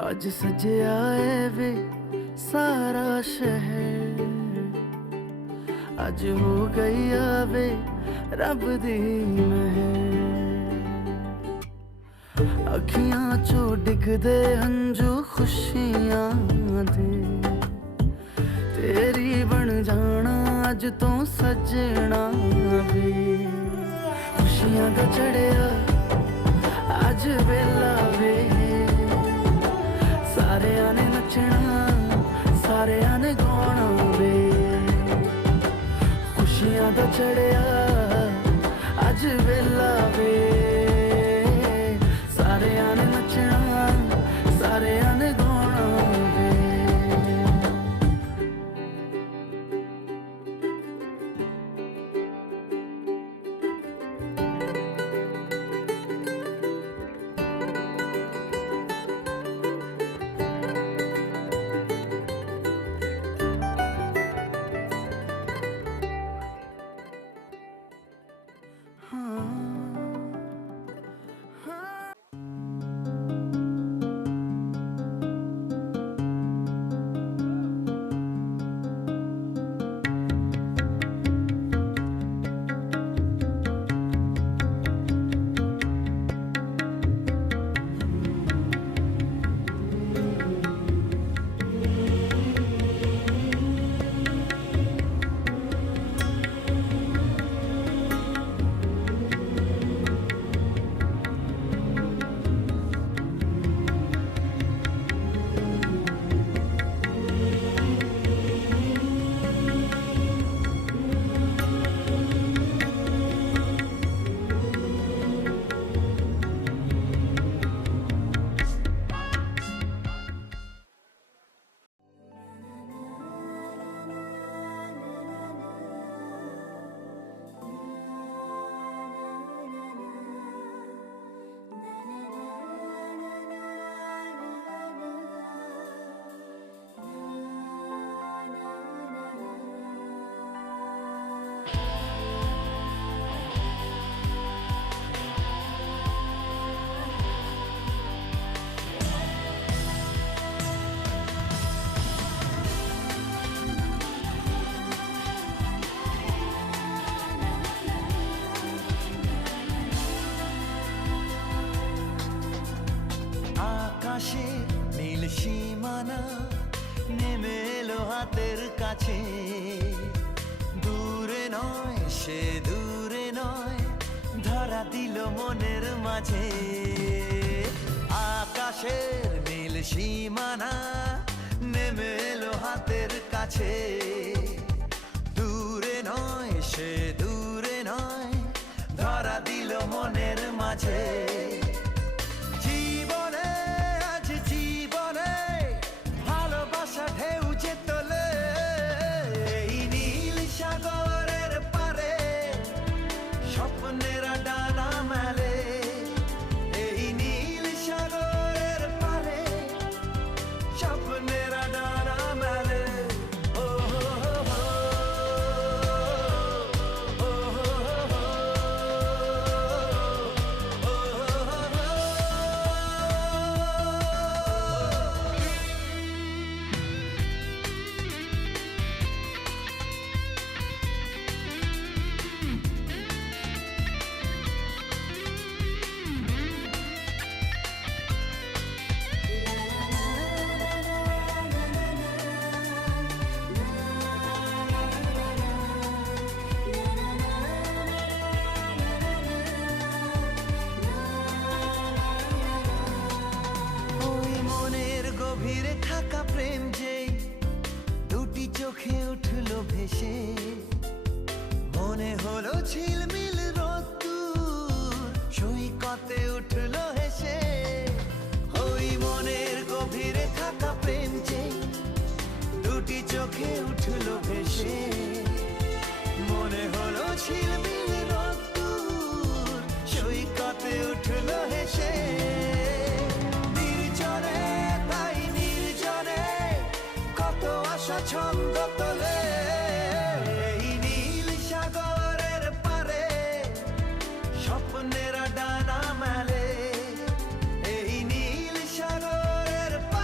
आज सजया है वे सारा शहर, आज हो गई आवे रब दी मेहर। अखियां चो डिगदे हंजू खुशियां दे, तेरी बन जाना अज तो सजना वे। खुशियां दा चढ़िया अज वेला वे, सारेयां ने नचना सारेयां ने गाना वे। खुशियां दा चढ़िया अज वेला वे, सारेयां ने नचना सारेयां ने गाना वे। আকাশে নীল সীমানা নেমে এলো হাতের কাছে, দূরে নয় সে দূরে নয়, ধরা দিল মনের মাঝে। আকাশের নীল সীমানা নেমে এলো হাতের কাছে, দূরে নয় সে দূরে নয়, ধরা দিল মনের মাঝে। ঢেউ যে তোলে এই নীল সাগরের পারে, স্বপ্নেরা ডানা মেলে এই নীল সাগরের পারে, স্বপ্নেরা ডানা মেলে। ও হো হো হো, ও হো হো হো, ও হো হো হো। গভীরে থাকা প্রেম যেই দুটি চোখে উঠলো ভেসে, মনে হলো ঝিলমিল রোদ্দুর সৈকতে উঠলো হেসে। ওই মনের গভীরে থাকা প্রেম যেই দুটি চোখে উঠলো ভেসে, মনে হলো ঝিলমিল রোদ্দুর সৈকতে উঠলো হেসে। ছন্দ তোলে এই নীল সাগরের পারে, স্বপ্নেরা ডানা মেলে এই নীল সাগরের পারে।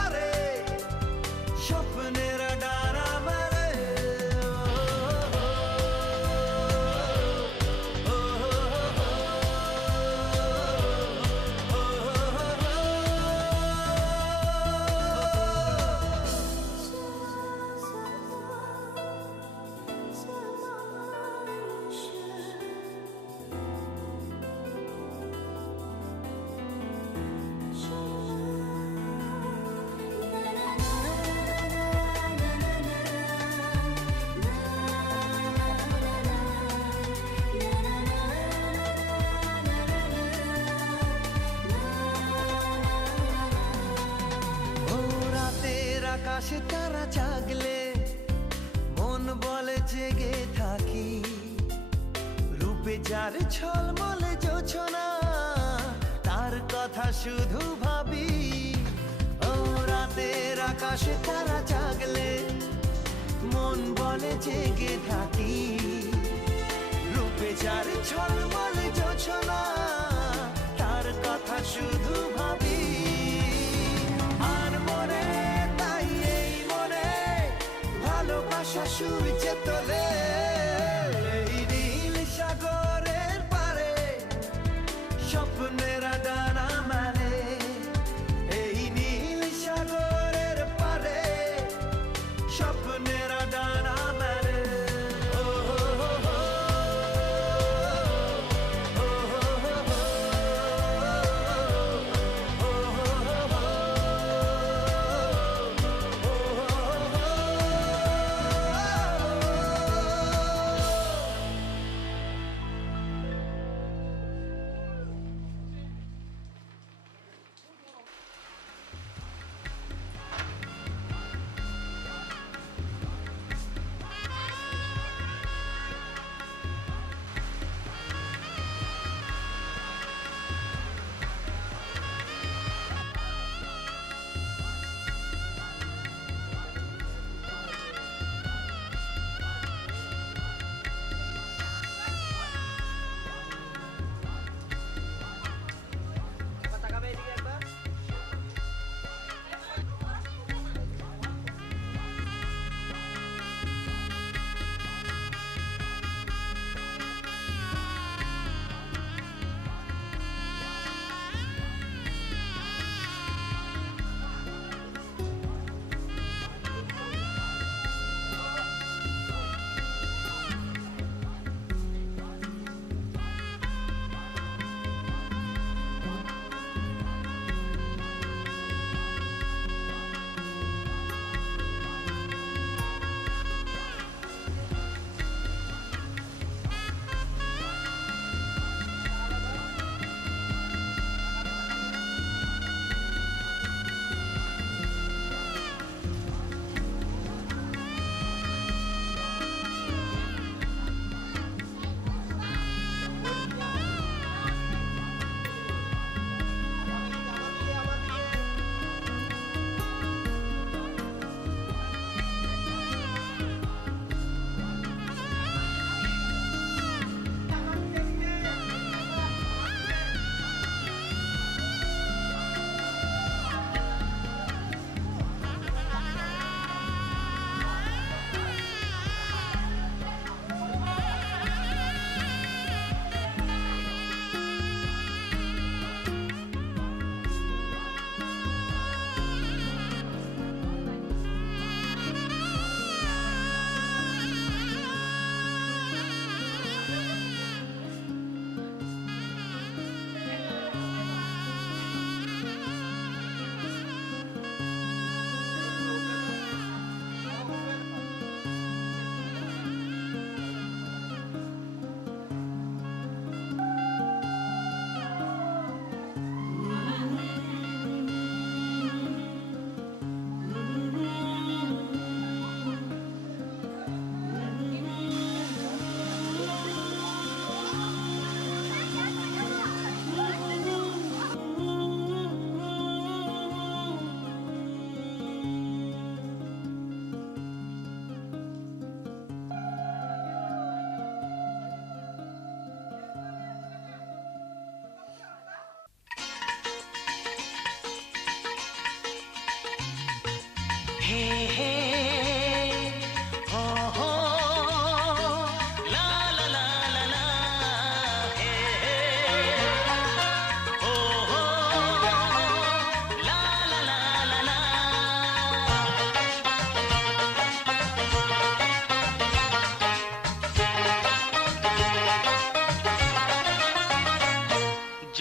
আকাশে তারা জাগলে মন বলে জেগে থাকি, রূপে যার ঝলমলে জোছনা তার কথা শুধু ভাবি। ও রাতের আকাশে তারা জাগলে মন বলে জেগে থাকি, রূপে যার ঝলমলে জোছনা তার কথা শুধু ভাবি। আর মনে তাই এই মনে ভালোবাসা সূর্যে তোলে, এই নীল সাগরের পারে স্বপ্নেরা ডানা মেলে, এই নীল সাগরের পারে স্বপ্নেরা ডানা মেলে। ও হো হো হো, ও হো হো হো, ও হো হো হো, ও হো হো হো।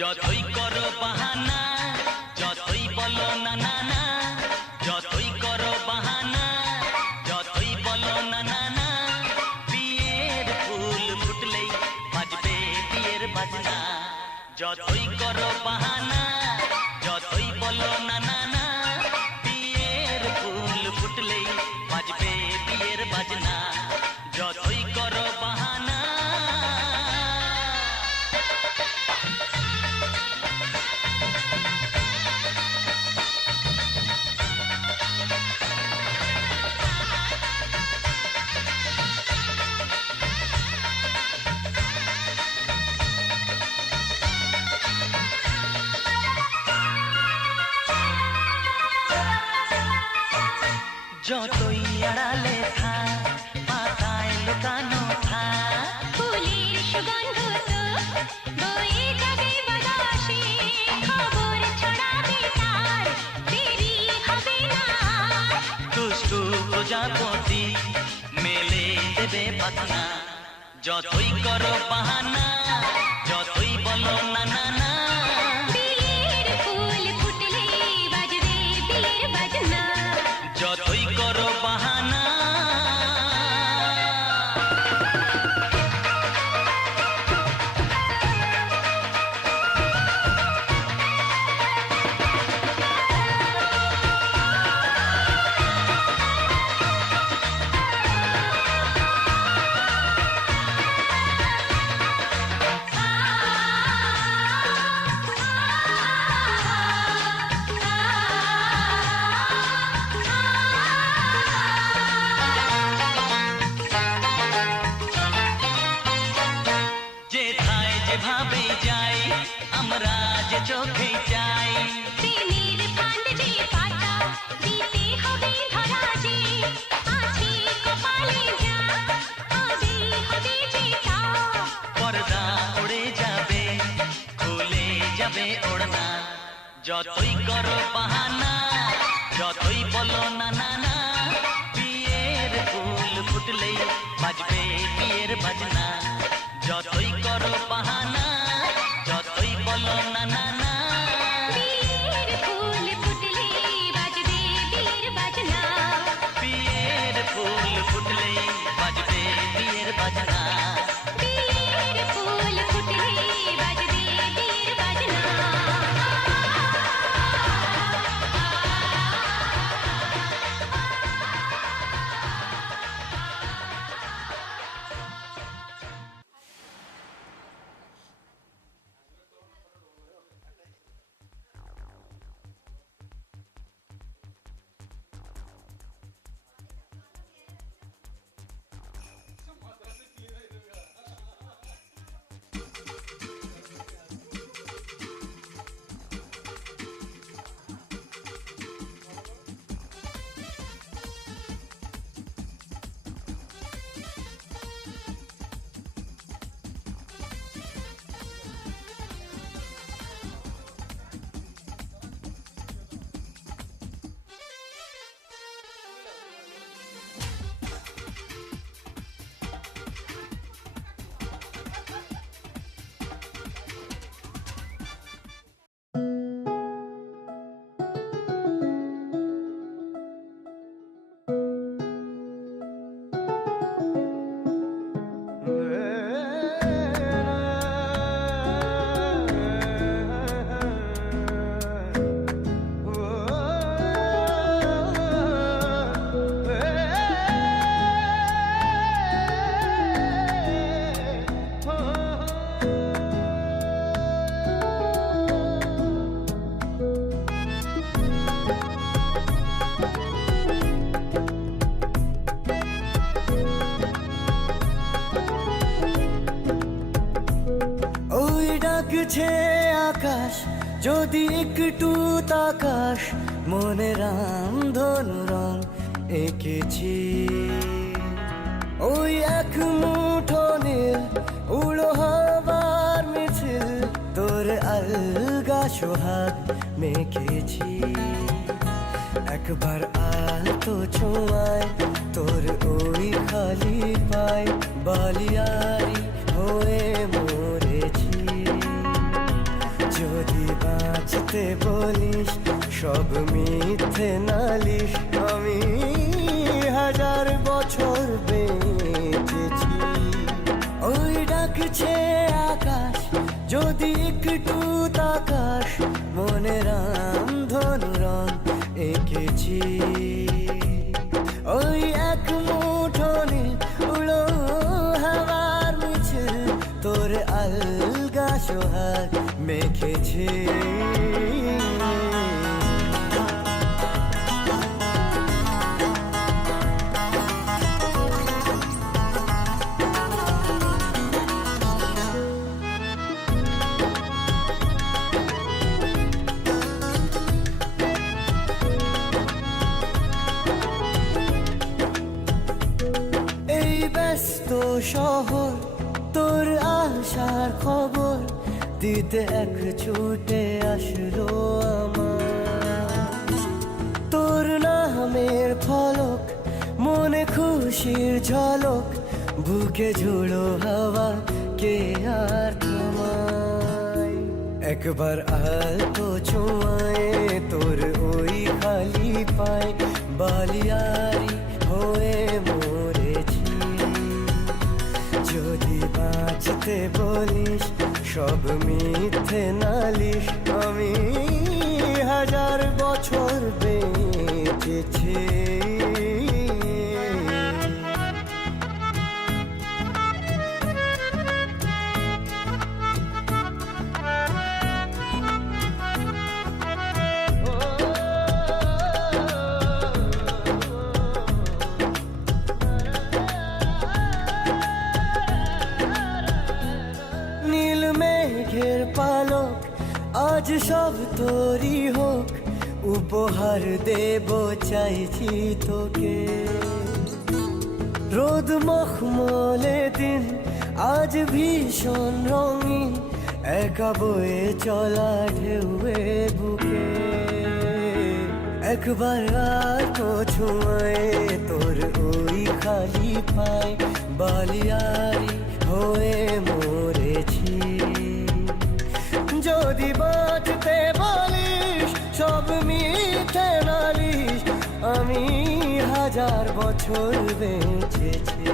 যতই করো বাহানা, যতই বলো না না না, যতই করো বাহানা, যতই বলো না না না, বিয়ের ফুল ফুটলেই বাজবে বিয়ের বাজনা। যতই করো বাহানা, যতই বলো না না না, বিয়ের ফুল ফুটলেই যতই আড়ালে থাক পাতায় লুকানো থাক ফুলের সুগন্ধ তো বয়ে যাবে বাতাসে খবর ছড়াবে তার দেরি হবে না দুষ্টু প্রজাপতি মেলে দেবে পাখনা যতই করো বাহানা যতই বলো না না না বিয়ের ফুল ফুটলে বাজবে বিয়ের বাজনা যতই করো বাহানা যেথায় যেভাবে যাই আমরা যে চোখে যাই প্রেমের ফান্ড যে পাতা দিতে হবে ধরা যে আছে কপালে যা হবে হবে যে তা পর্দা উড়ে যাবে খুলে যাবে ওড়না যতই করো বাহানা যতই বলো না না না বিয়ের ফুল ফুটলেই বাজবে বিয়ের বাজনা যতই করো বাহানা যতই বলো না না না বিয়ের ফুল ফুটলে বাজবে বিয়ের বাজনা বিয়ের ফুল ফুটলেই বাজবে বিয়ের বাজনা বিয়ের ফুল ফুটলে বাজবে বিয়ের বাজনা ওই ডাকছে আকাশ যদি একটু তাকাস মনে রামধনু রং এঁকেছি ওই এক মুঠো নীল উড়ো হবার মিছিল তোর আলগা সোহাগ মেখেছি একবার আলতো ছোঁয়ায় তোর ওই খালি পায় বালিয়ারি হয়ে মরেছি যদি বাঁচতে বলিস সব মিথ্যে নালিশ আমি 1000 বছর বেঁচেছি ওই ডাকছে আকাশ যদি একটু তাকাস মনে রামধনু রং এঁকেছি ওই এক মুঠো নীল উড়ো হাওয়ার মিছিল তোর আলগা সোহাগ মেখেছি দিতে এক ছুটে আসলো আমার। তোর নামের ফলক, মনে খুশির ঝলক, বুকে ঝোড়ো হাওয়া কে আর থামায়। একবার আলতো ছোঁয়ায় তোর ওই খালি পায়, বালিয়ারি হয়ে মরেছি। যদি বাঁচতে বলিস সব মিথ্যে নালিশ, আমি 1000 বছর বেঁচেছি। নীল মেঘের পালক আজ সব তোরই হোক, উপহার দেব চাইছি তোকে। রোদ মখমলে দিন আজ ভীষণ রঙিন, একা বয়ে চলা ঢেউয়ে বুকে। একবার আর তো ছুঁয়ে তোর ওই খালি পায়, বালিয়ারি হয়ে মরেছি। যদি বাঁচতে বলিস সব মিথ্যে নালিশ, আমি 1000 বছর বেঁচেছি।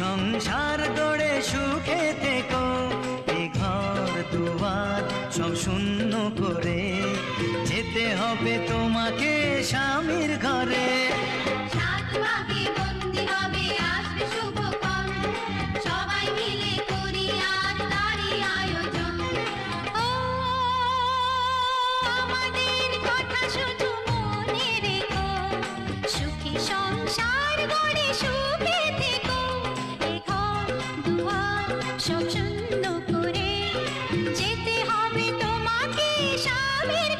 সংসার গড়ে সুখে থেকো, এ ঘর দুয়ার সব শূন্য করে যেতে হবে তোমাকে স্বামীর ঘরে। সাত ভাগে বন্দি হবে আসবে শুভক্ষণ, সবাই মিলে করি আজ তারই আয়োজন। ও আমাদের কথা শুধু মনে রেখো, সুখী সংসার গড়ে সুখে থেকো, এ ঘর দুয়ার সব শূন্য করে যেতে হবে তোমাকে স্বামীর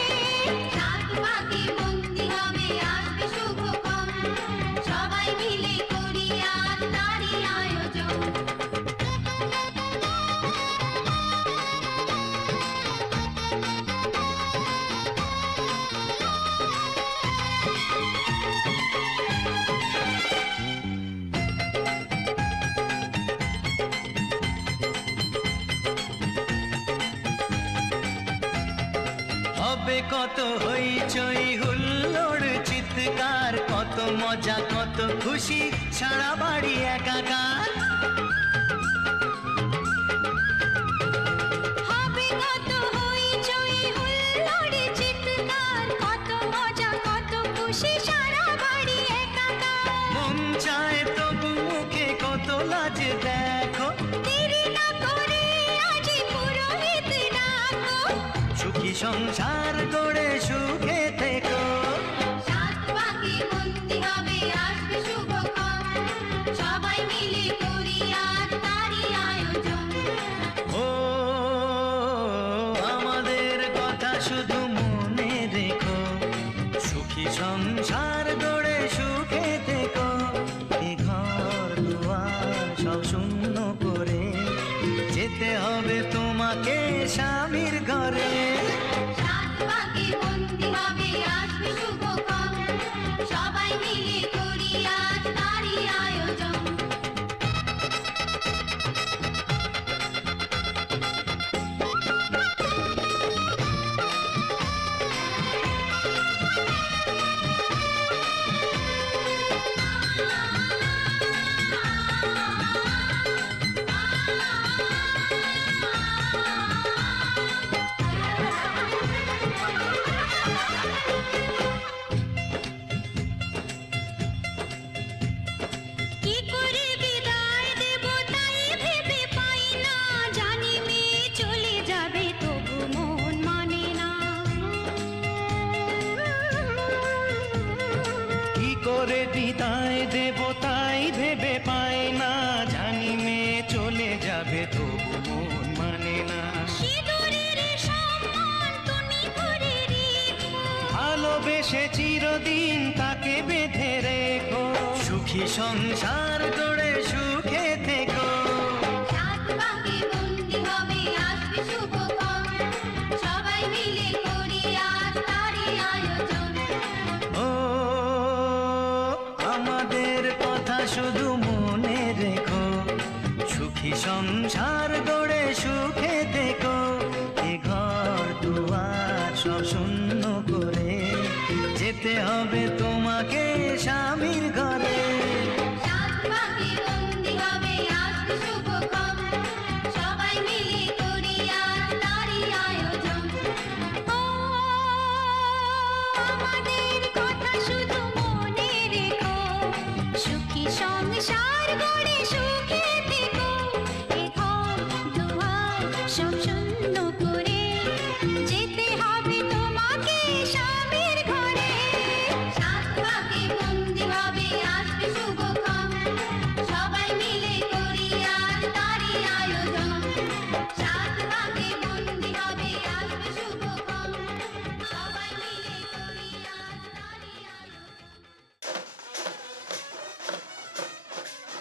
ঘরে। সাত ভাগে বন্দি হবে আসবে শুভক্ষণ, সবাই মিলে করি আজ তারই আয়োজন। হবে কত হইচই হুল্লোড় চিৎকার, কত মজা কত খুশি সারা বাড়ি একাকার। হবে কত হইচই হুল্লোড় চিৎকার, কত মজা কত খুশি সারা বাড়ি একাকার। মিলে করি আজ তারই আয়োজন। কি করে বিদায় দেব তাই ভেবে পাই না, জানি মেয়ে চলে যাবে তবু মন মানে না। কি করে বিদায় দেব তাই ভেবে পাই না, জানি মেয়ে চলে যাবে তবু মন মানে না। সিঁদুরের সম্মান তুমি করে রেখো, ভালোবেসে চিরদিন তাকে বেঁধে রেখো, সুখী সংসার গড়ে সুখে থেকো। সাত বাঁকে বন্দি হবে আসবে শুভক্ষণ, সবাই মিলে করি আজ তারই আয়োজন। ও আমাদের কথা শুধু মনে রেখো, সুখী সংসার গড়ে সুখে থেকো। এ ঘর দুয়ার সব শূন্য করে যেতে হবে তোমাকে স্বামীর ঘরে। সাত বাঁকে বন্দি হবে আসবে শুভক্ষণ, সবাই মিলে করি আজ তারই আয়োজন। ও আমাদের কথা শুধু মনে রেখো, সুখী সংসার গড়ে সুখে থেকো। এ ঘর দুয়ার সব শূন্য করে যেতে হবে তোমাকে স্বামীর ঘরে। সাত বাঁকে বন্দি হবে আসবে শুভক্ষণ, সবাই মিলে করি আজ তারই আয়োজন। সাত বাঁকে বন্দি হবে আসবে শুভক্ষণ, সবাই মিলে করি আজ তারই আয়োজন। কি করে বিদায় দেব তাই ভেবে পাই না, জানি মেয়ে চলে যাবে তবু মন মানে না। সিঁদুরের সম্মান তুমি করে রেখো, ভালোবেসে চিরদিন তাকে বেঁধে রেখো। ভালোবেসে চিরদিন তাকে বেঁধে রেখো, সুখী সংসার গড়ে সুখে থেকো। এ ঘর দুয়ার সব শূন্য করে যেতে হবে তোমাকে স্বামীর ঘরে। সাত বাঁকে বন্দি হবে আসবে শুভক্ষণ, সবাই মিলে করি আজ তারই আয়োজন। ও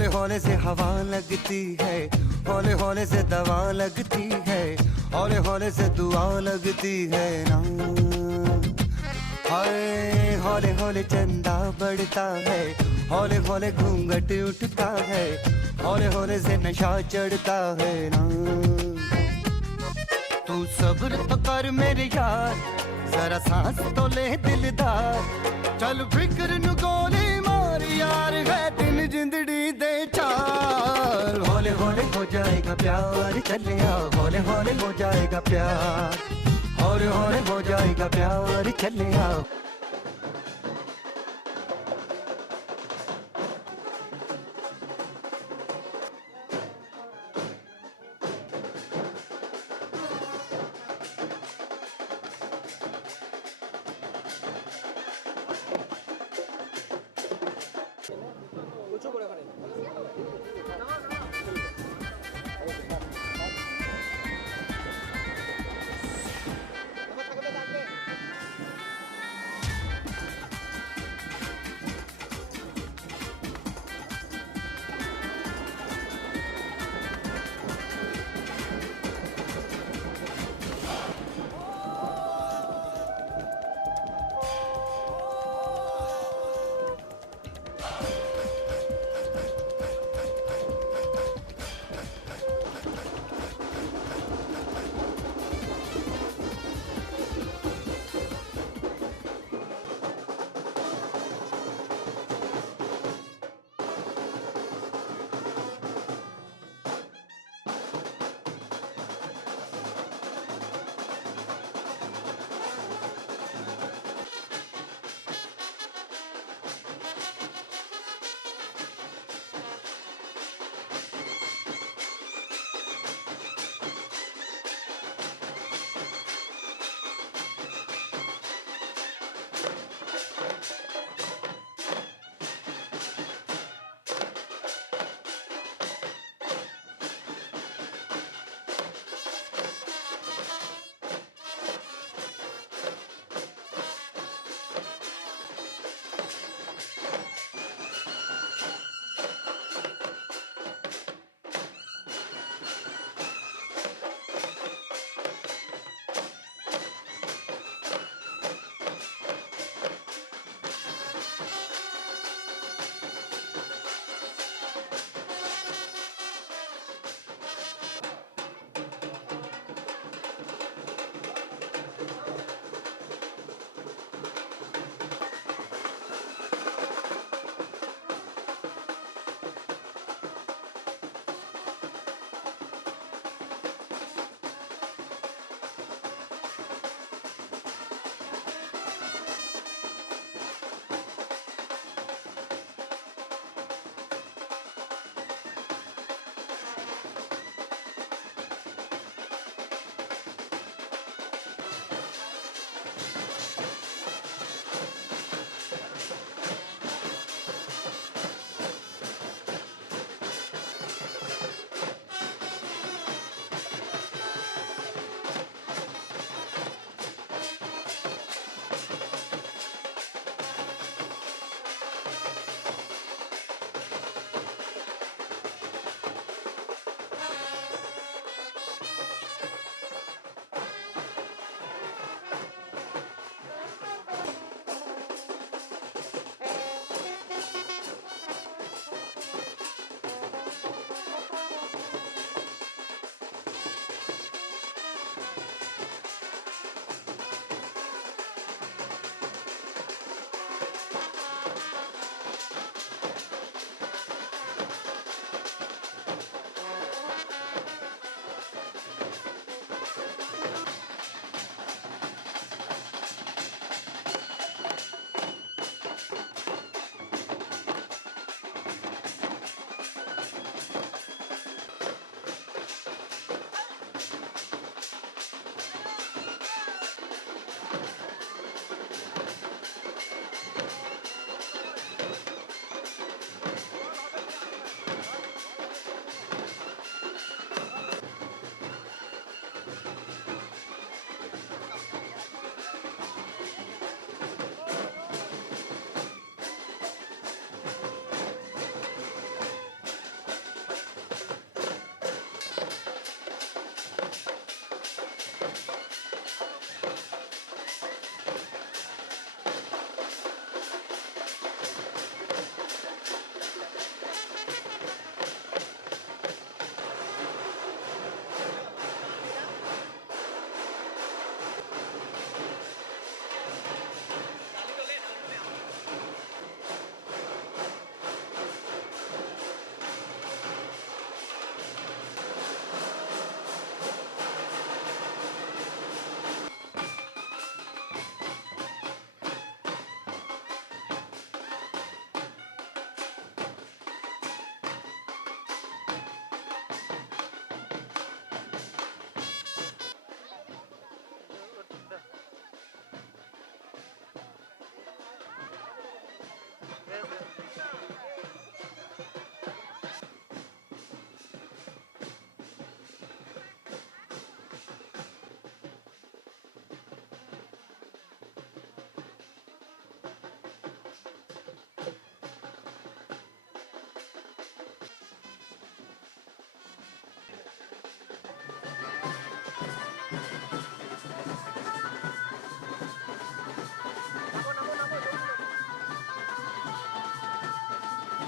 हौले हौले से हवा लगती है, हौले हौले से दवा लगती है, हौले हौले से दुआ लगती है ना। हाय हौले हौले चंदा बढ़ता है, हौले हौले घूंघट उठता है, हौले हौले से नशा चढ़ता है ना। तू सब्र तो कर मेरे यार, जरा सांस तो ले दिलदार, चल फिक्र नु गोली मार यार, है दिन जिंदड़ी दे चार। हौले हौले हो जाएगा प्यार, चले आओ हौले हौले हो जाएगा प्यार, हौले हौले हो जाएगा प्यार, चले आओ।